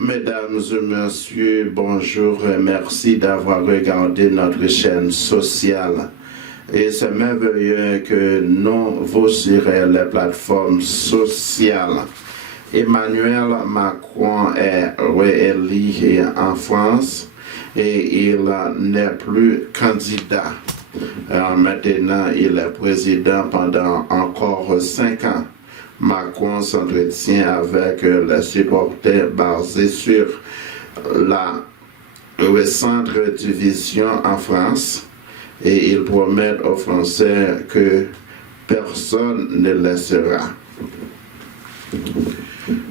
Mesdames et messieurs, bonjour et merci d'avoir regardé notre chaîne sociale. Et c'est merveilleux que nous vous sur les plateformes sociales. Emmanuel Macron est réélu en France et il n'est plus candidat. Maintenant, il est président pendant encore 5 ans. Macron s'entretient avec les supporters basés sur la récente division en France et il promet aux Français que personne ne laissera.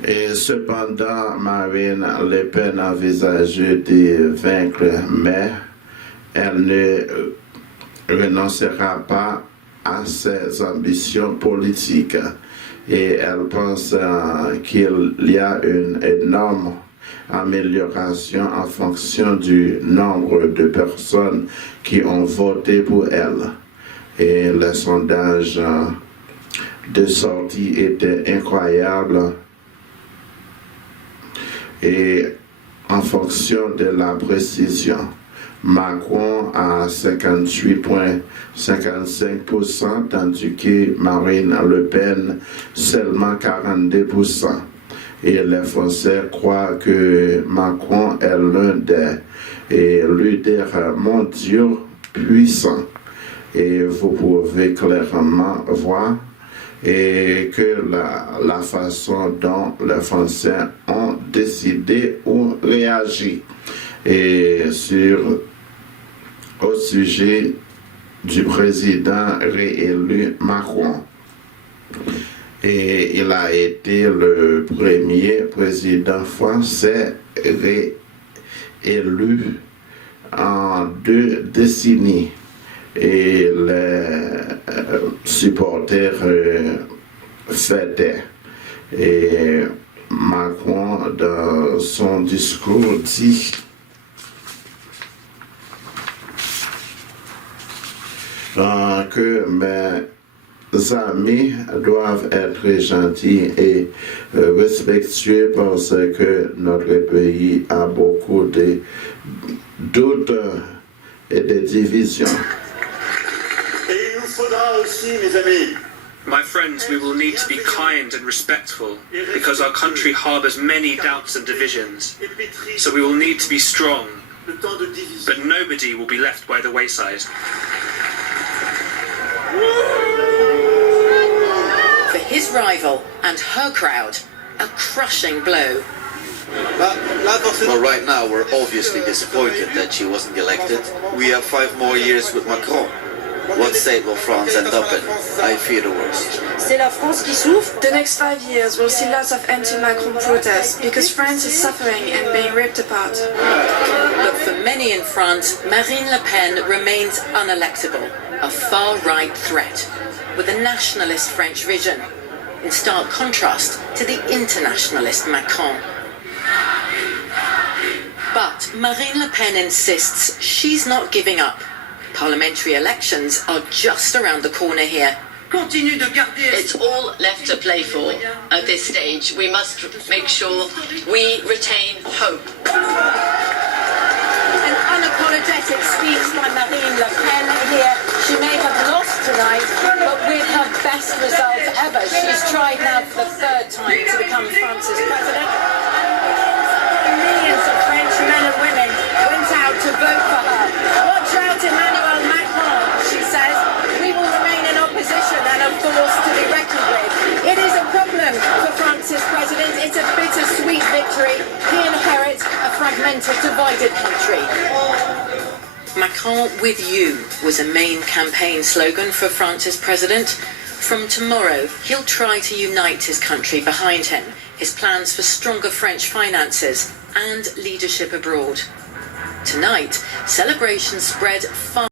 Et cependant, Marine Le Pen envisage de vaincre, mais elle ne renoncera pas à ses ambitions politiques. Et elle pense qu'il y a une énorme amélioration en fonction du nombre de personnes qui ont voté pour elle. Et le sondage de sortie était incroyable. Et en fonction de la précision, Macron à 58,55%, tandis que Marine Le Pen seulement 42%. Et les Français croient que Macron est l'un des leaders mondiaux puissants. Et vous pouvez clairement voir que la façon dont les Français ont décidé ou réagi au sujet du président réélu Macron. Et il a été le premier président français réélu en 2 décennies. Et les supporters fêtaient. Et Macron, dans son discours, dit que mes amis doivent être gentils et respectueux parce que notre pays a beaucoup de doutes et de divisions. Et il nous faudra aussi, mes amis, my friends, we will need to be kind and respectful because our country harbours many doubts and divisions. So we will need to be strong, but nobody will be left by the wayside. For his rival and her crowd, a crushing blow. Well, right now we're obviously disappointed that she wasn't elected. We have 5 more years with Macron. What state will France end up in? I fear the worst. C'est la France qui souffre. The next 5 years will see lots of anti-Macron protests because France is suffering and being ripped apart. But for many in France, Marine Le Pen remains unelectable, a far-right threat, with a nationalist French vision, in stark contrast to the internationalist Macron. But Marine Le Pen insists she's not giving up. Parliamentary elections are just around the corner here. It's all left to play for. At this stage, we must make sure we retain hope. An unapologetic speech by Marine Le Pen here. She may have lost tonight, but with her best result ever. She's tried now for the 3rd time to become France's president. Millions of French men and women went out to vote for her. Watch out, Emmanuel Macron, she says. We will remain in opposition and a force to be reckoned with. It is a problem for France's president. It's a bittersweet victory. He inherits a fragmented, divided country. Macron with you was a main campaign slogan for France's president. From tomorrow, he'll try to unite his country behind him, his plans for stronger French finances and leadership abroad. Tonight, celebrations spread far